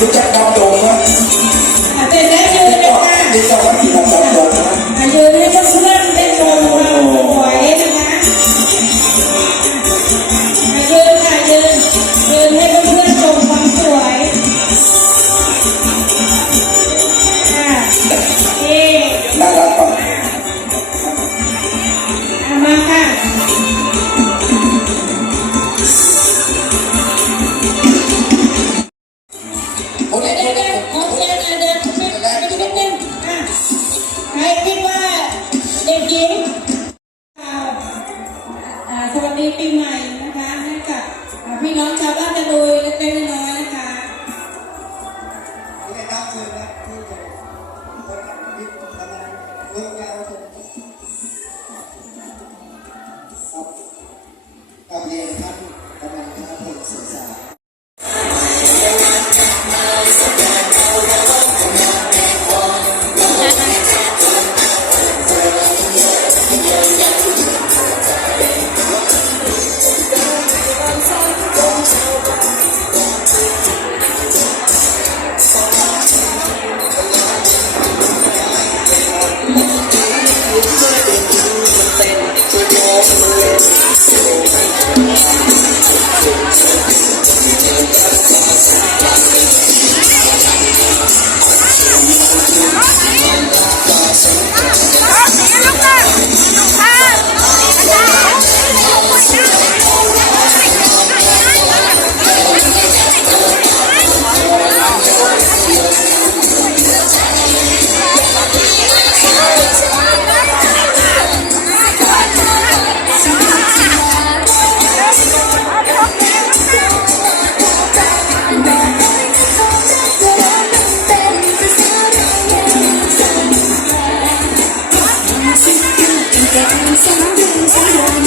รู้จักดำดงไหมอะเต้นได้ยืนเลยค่ะรู้จักว่าที่ดำดงนะอะยืนให้เพื่อนชมความสวยนะคะอะยืนค่ะยืนยืนให้เพื่อนๆชมความสวยค่ะเอ๊ะน่ารักปะอะมาค่ะ กั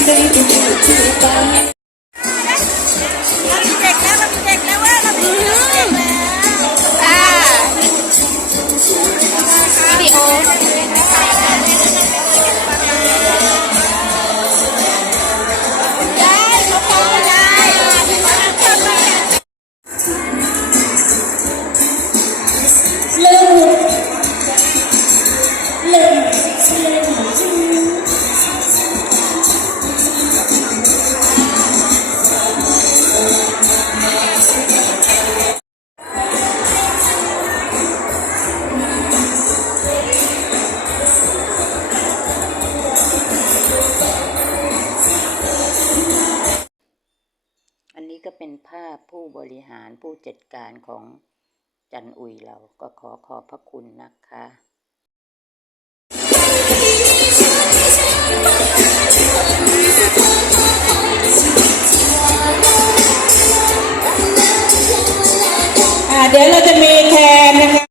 เราาพผู้บริหารผู้จัดการของจันอุยเราก็ขอขอบพระคุณนะคะเดี๋ยวเราจะมี